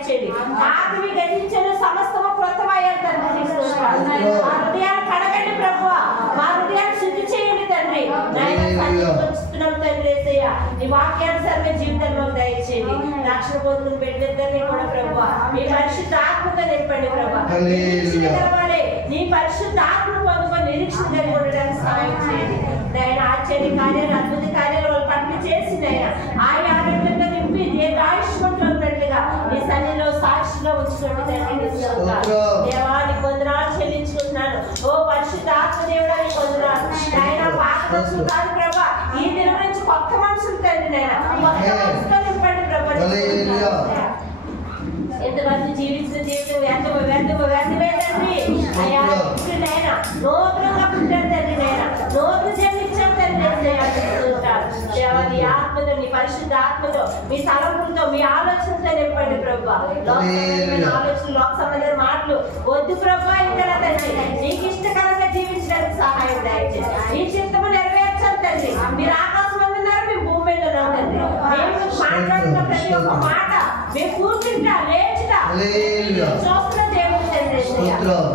దయచేయండి. పాతవి గతించిన సమస్తము క్రొత్తమయ్యారు తండ్రి. మా హృదయాన్ని కడగండి ప్రభువా, మా హృదయాన్ని శుద్ధి చేయండి తండ్రి. నాయన తండ్రి నీ వాక్యానుసారమైన జీవితంలో దయచేయండి. రక్షణ పొందుకుని పెట్టిద్దరిని కూడా ప్రభువా మీ పరిశుద్ధ ఆత్మగా నింపండి ప్రభువా. నీ పరిశుద్ధ ఆత్మను పొందుకొని నిరీక్షణ కలిగి ఉండడానికి సహాయం చేయండి. ఆయన ఆశ్చర్య కార్యాలు అద్భుత కార్యాలు పట్ల చేసి ఆయన ఆరోగ్యంగా నింపి ఆయుష్మంతున్నట్లుగా నీ సన్నిధిలో సాక్షిలో ఉంచుకోండి తండ్రి. దేవాన్ని కొందనాలు చెల్లించుకుంటున్నాను. ఓ పరిశుద్ధ ఆత్మదేవుడానికి కొందనాలు. ఆయన పాత మనుషులు కాదు ప్రభా, ఈ దినం నుంచి కొత్త మనుషులు తండ్రి. కొత్త మనుషులతో నింపండి ప్రభా. ఎంతమంది జీవించిన జీవితం వ్యర్థమే తండ్రి. అయ్యా నాయన నూతనంగా పుట్టారు తండ్రి. నాయన నూతన జన్మించాం తండ్రి. దేవా నీ ఆత్మతో, నీ పరిశుద్ధ ఆత్మతో, మీ తలంపులతో, మీ ఆలోచనతో నింపండి ప్రభా. ఆలోచన లోక సంబంధమైన మాటలు వద్దు ప్రభా. ఇంకా తండ్రి నీకు ఇష్టకరంగా జీవించడానికి సహాయం దయచేయండి. నీ చిత్తము నెరవేర్చాలి తండ్రి. మీరు ఆకాశం అందున్నారు, మేము భూమి మీద ఉన్నాం తండ్రి. మేము మాట్లాడుతున్న ప్రతి ఒక్క మాట మేము కూర్చుంటా లేచుట చూస్తున్న దేవుడు తండ్రి.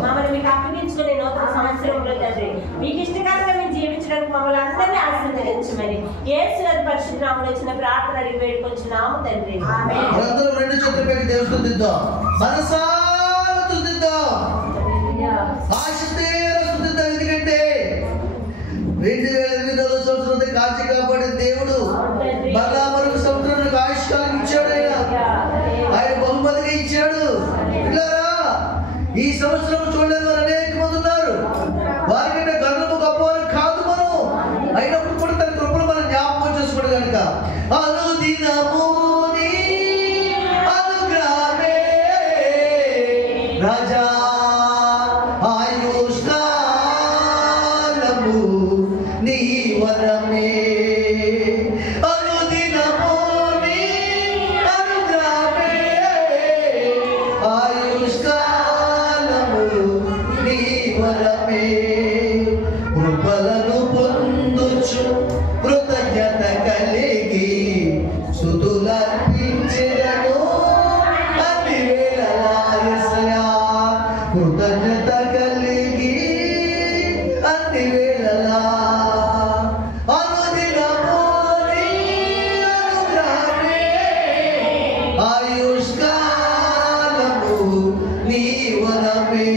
మమ్మల్ని మీకు అప్పగించుకునే నూతన సంవత్సరంలో తండ్రి మీకు ఇష్టకరంగా మేము జీవించడానికి మమ్మల్ని అందరినీ ఆశీర్వదించమని యేసు గారి పరిశుద్ధ నామములో వచ్చిన ప్రార్థన అడిగి వేడుకొంచున్నాము తండ్రి. ఆమేన్. అందరూ రెండు చేతులు పెట్టి దేవుని స్తుతిద్దాం. మనసారా స్తుతిద్దాం. ఆశతీర స్తుతిద్దాం. ఎందుకంటే 2008 సంవత్సరం కాచి కాపాడే దేవుడు మరలా మరొక సంవత్సరానికి ఆయుష్కాలం ఇచ్చాడు. ఆయన బహుమతిగా ఇచ్చాడు. ఈ సంవత్సరం చూడలేని వారు అనేక మంది ఉన్నారు. వారికంటే గర్వము గొప్పవారు కాదు మనం. అయినప్పుడు కూడా తన కృపను మనం జ్ఞాపకం చేసుకోవడం కనుక అనుదినము నీ అనుగ్రహమే రాజా ఆయుష్కాలము నీ వరమే. అనుదినము నీ అనుగ్రహమే ఆయుష్కాలము నీ వరమే. కృపలను పొందుచు కృతజ్ఞత కలిగి స్తుతులర్పించెదను అన్ని వేళలా యేసయ్యా. కృతజ్ఞత కలిగి అన్ని వేళలా అనుదినము నీ అనుగ్రహమే ఆయుష్కాలము నీ వరమే.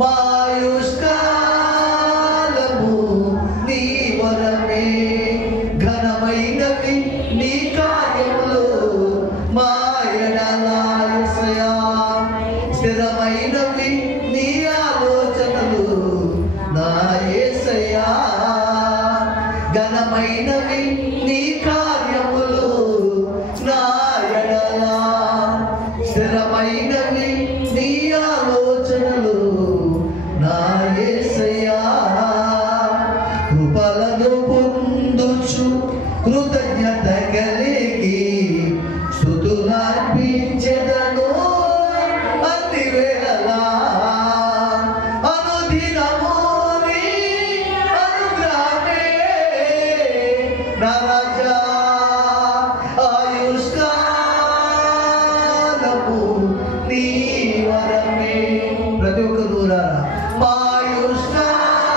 మా ఆయుష్కాలము నీ వరమే. ఘనమైనవి నీ కార్యములు మా ఎడల యేసయ్యా. స్థిరమైనవి నీ ఆలోచనలు నా యేసయ్యా. ఘనమైనవి నీ కార్యములు నా ఎడల. స్థిరమైనవి నీ ఆలోచనలు నా యేసయ్యా. కృపలను పొందుచు కృతజ్ఞత కలిగి స్తుతులర్పించెదను అన్ని వేళలా. అనుదినము నీ అనుగ్రహమే నా రాజా ఆయుష్కాలము నీ వరమే. ప్రతి ఒక్కరు మా ఆయుష్కాలము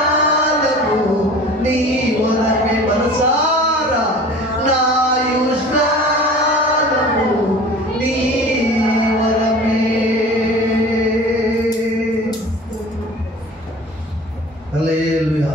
నీ వరమే. మనసారా నా ఆయుష్కాలము నీ వరమే. హల్లెలూయా.